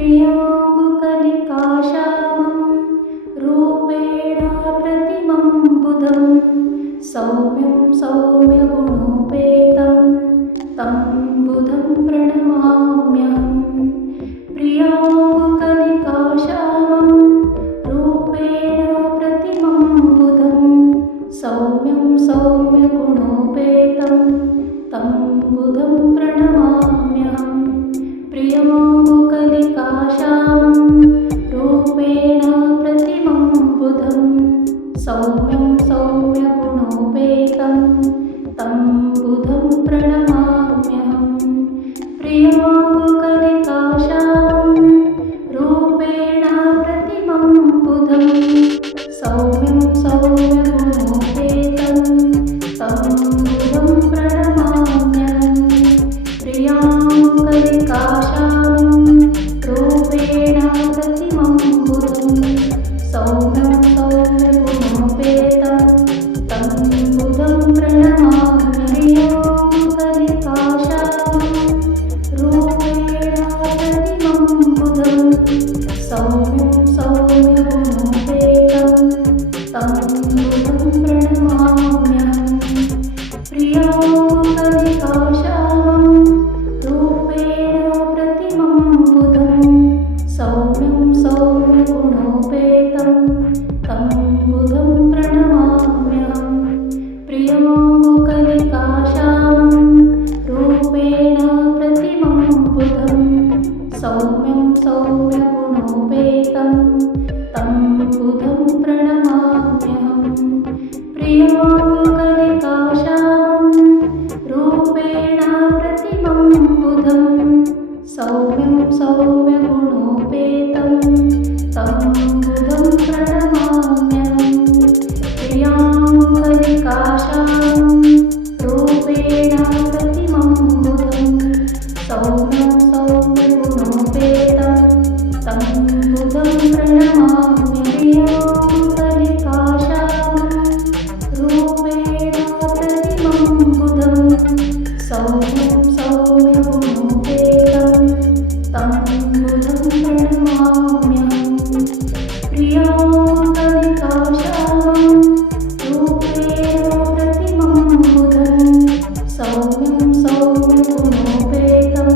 प्रियाङ्गुकलिकाश्यामं रूपेण प्रतिमं बुधं सौम्यं सौम्यगुणोपेतं तं बुधं प्रणमाम्यहम्। प्रियाङ्गुकलिकाश्यामं रूपेण प्रतिमं बुधं सौम्यं सौम्यगुणोपेतं तं बुधं प्रणमाम्यहम्। प्रियाङ्गुकलिकाश्यामं रूपेण प्रतिमं बुधं सौम्यं सौम्यगुणोपेतं तं बुधं प्रणमाम्यहम्। प्रियाङ्गुकलिकाश्यामं रूपेण प्रतिमं बुधं सौम्यं सौम्यगुणोपेतं तं बुधं प्रणमाम्यहम्। प्रियाङ्गुकलिकाश्यामं रूपेण प्रतिमं बुधं सौम्यं सौम्यगुणोपेतं तं बुधं प्रणमाम्यहम्। प्रियाङ्गुकलिकाश्यामं रूपेण प्रतिमं बुधं सौम्यं सौम्यगुणोपेतं तं बुधं प्रणमाम्यहम्। प्रियाङ्गुकलिकाश्यामं रूपेण प्रतिमं बुधं सौम्यं सौम्यगुणोपेतं तं बुधं प्रणमाम्यहम्। प्रियाङ्गुकलिकाश्यामं रूपेण प्रतिमं बुधं सौम्यं सौम्यगुणोपेतं तं बुधं प्रणमाम्यहम्। प्रियाङ्गुकलिकाश्यामं रूपेण प्रतिमं बुधं सौम्यं सौम्यगुणोपेतं तं बुधं प्रणमाम्यहम्। प्रियाङ्गुकलिकाश्यामं रूपेण प्रतिमं बुधं सौम्यं सौम्यगुणोपेतं तं बुधं प्रणमाम्यहम्। प्रियाङ्गुकलिकाश्यामं रूपेण प्रतिमं बुधं सौम्यं सौम्यगुणोपेतं तं बुधं प्रणमाम्यहम्। प्रियाङ्गुकलिकाश्यामं रूपेण प्रतिमं बुधं सौम्यं सौम्यगुणोपेतं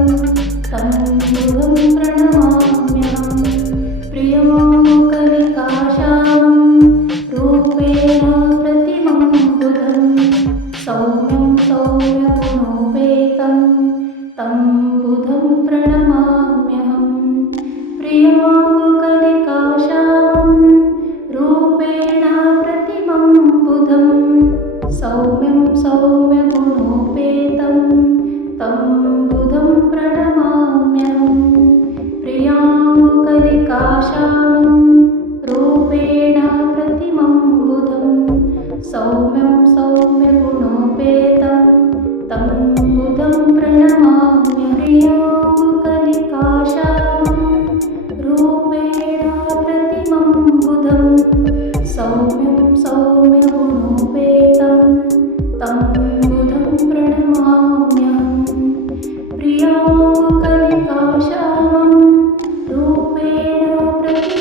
तं बुधं प्रणमाम्यहम्। प्रियाङ्गुकलिकाश्यामं रूपेण प्रतिमं बुधं सौम्यं सौम्यगुणोपेतं तं बुधं प्रणमाम्यहम्। प्रियाङ्गुकलिकाश्यामं रूपेण प्रतिमं बुधं सौम्यं सौम्यगुणोपेतं तं बुधं प्रणमाम्यहम्। प्रियाङ्गुकलिकाश्यामं रूपेण प्रतिमं बुधं सौम्यं सौम्यगुणोपेतं तं बुधं प्रणमाम्यहम्। प्रियाङ्गुकलिकाश्यामं रूपेण प्रतिमं बुधं सौम्यं सौम्यगुणोपेतं तं बुधं प्रणमाम्यहम्। प्रियाङ्गुकलिकाश्यामं रूपेण प्रतिमं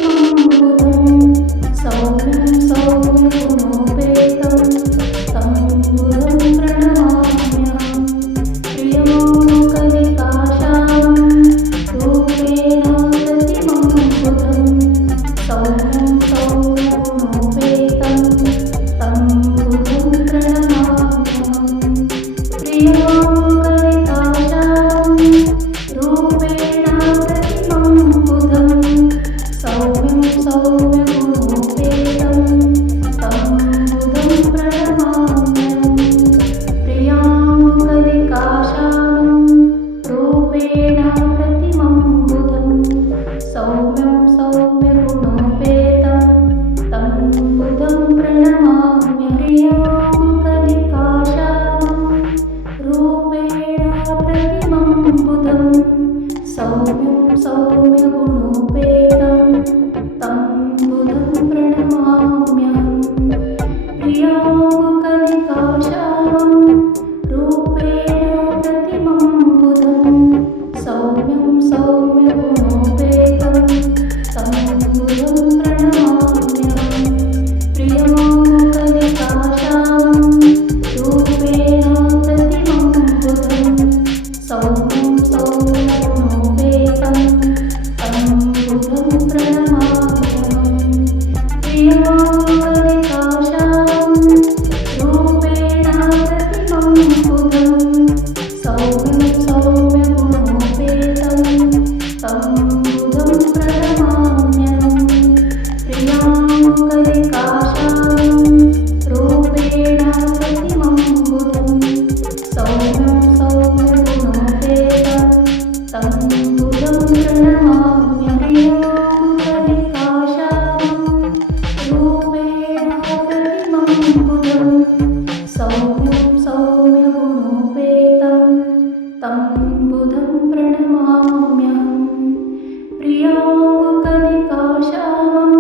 प्रियाङ्गुकलिकाश्यामं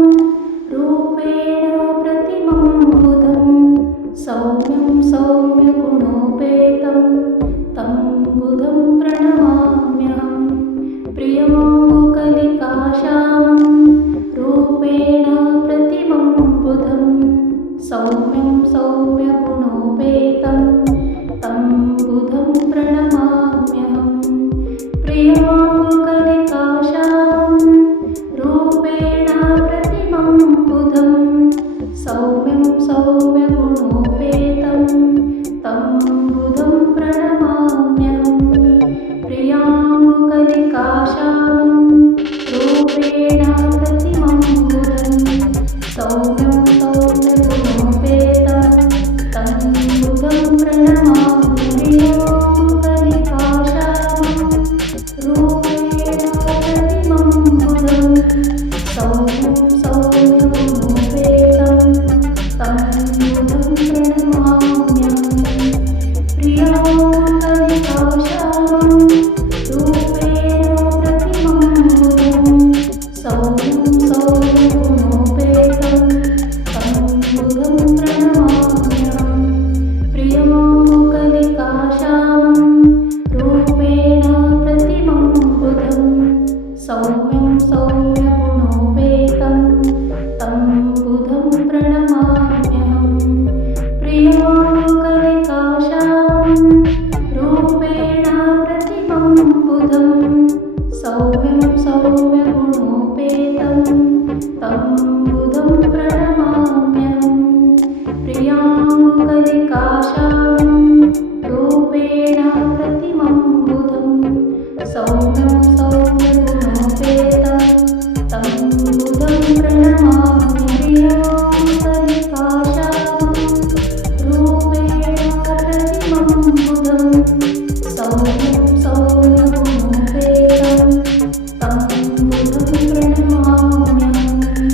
रूपेण प्रतिमं बुधं सौम्यं सौम्यगुणोपेतं तं बुधं प्रणमाम्यहं प्रियाङ्गुकलिकाश्यामं रूपेण प्रतिमं बुधं सौम्यं सौम्यगुणोपेतं तं बुधं प्रणमाम्यहं प्रियाङ्गुकलिकाश्यामं रूपेण प्रतिमं बुधं सौम्यं सौम्यगुणोपेतं तं बुधं प्रणमाम्यहं प्रियाङ्गुकलिकाश्यामं रूपेण प्रतिमं बुधं सौम्यं सौम्यगुणोपेतं तं बुधं प्रणमाम्यहं प्रियाङ्गुकलिकाश्यामं रूपेण प्रतिमं बुधं सौम्यं सौम्यगुणोपेतं तं बुधं प्रणमाम्यहं प्रियाङ्गुकलिकाश्यामं रूपेण प्रतिमं बुधं सौम्यं सौम्यगुणोपेतं तं बुधं प्रणमाम्यहं प्रियाङ्गुकलिकाश्यामं रूपेण प्रतिमं बुधं सौम्यं सौम्यगुणोपेतं तं बुधं प्रणमाम्यहं प्रियाङ्गुकलिकाश्यामं रूपेण प्रतिमं बुधं सौम्यं सौम्यगुणोपेतं तं बुधं प्रणमाम्यहं प्रियाङ्गुकलिकाश्यामं रूपेण प्रतिमं बुधं सौम्यं सौम्यगुणोपेतं तं बुधं प्रणमाम्यहं प्रियाङ्गुकलिकाश्यामं रूपेण प्रतिमं बुधं सौम्यं सौम्यगुणोपेतं तं बुधं प्रणमाम्यहं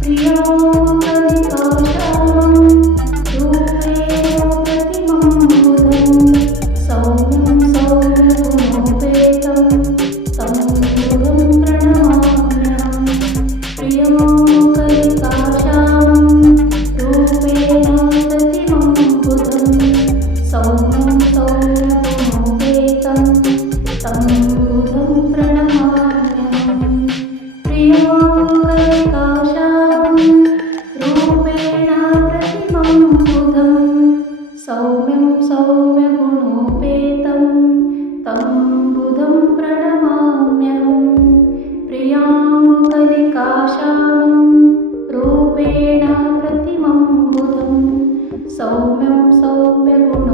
प्रियाङ्गुकलिकाश्यामं रूपेण प्रतिमं बुधं सौम्यं सौम्यगुणोपेतं तं बुधं प्रणमाम्यहं प्रियाङ्गुकलिकाश्यामं रूपेण प्रतिमं बुधं सौम्यं सौम्यगुणोपेतं तं बुधं प्रणमाम्यहं प्रियाङ्गुकलिकाश्यामं रूपेण प्रतिमं बुधं सौम्यं सौम्यगुणोपेतं तं बुधं प्रणमाम्यहं प्रियाङ्गुकलिकाश्यामं रूपेण प्रतिमं बुधं सौम्यं सौम्यगुणोपेतं